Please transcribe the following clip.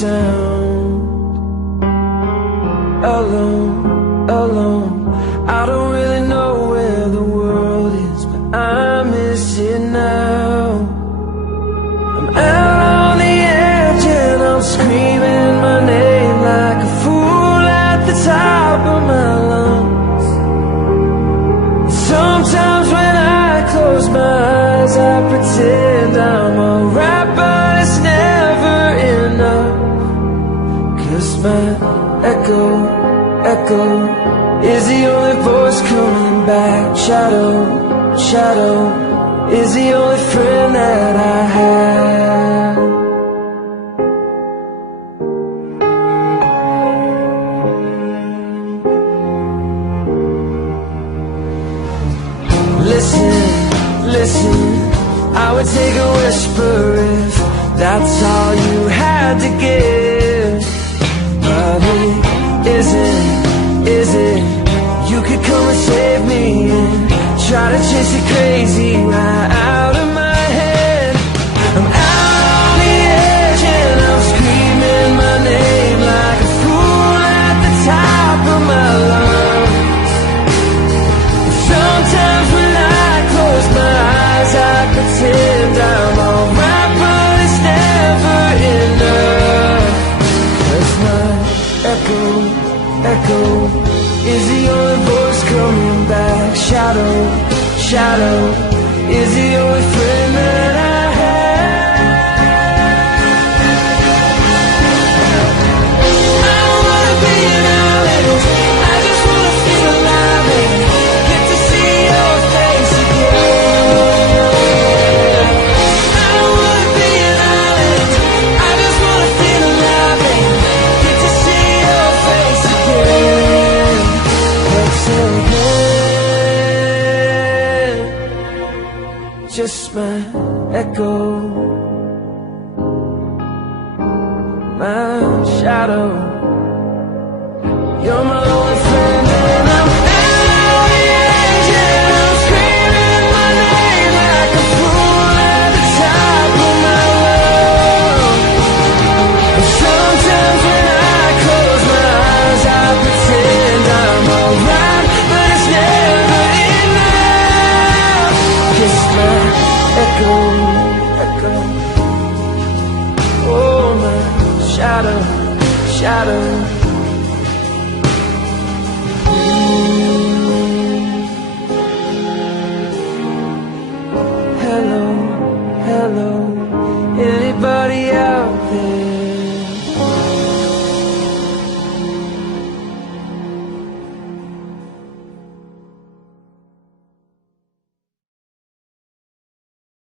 sound. Alone, alone, I don't really know where the world is, but I miss it now. I'm out on the edge and I'm screaming my name like a fool at the top of my lungs. Sometimes when I close my eyes, I pretend I'm alright, but it's never enough. 'Cause my echo is the only voice coming back. Shadow is the only friend that I have. Listen, I would take a whisper if that's all you had to give. But is it? You could come and save me and try to chase it crazy right out of my head. I'm out on the edge and I'm screaming my name like a fool at the top of my lungs. Sometimes when I close my eyes, I pretend I'm alright, but it's never enough. 'Cause my echo is the only voice coming back. Shadow is the only friend that I have. I don't wanna be an island, I just wanna feel alive and get to see your face again. I don't wanna be an island, I just wanna feel alive and get to see your face again. Just my echo, my shadow. You're my only friend and I'm out on the edge and I'm screaming my name like a fool at the top of my lungs. And sometimes when I close my eyes, I pretend I'm alright, but it's never enough. 'Cause my echo, oh my shadow.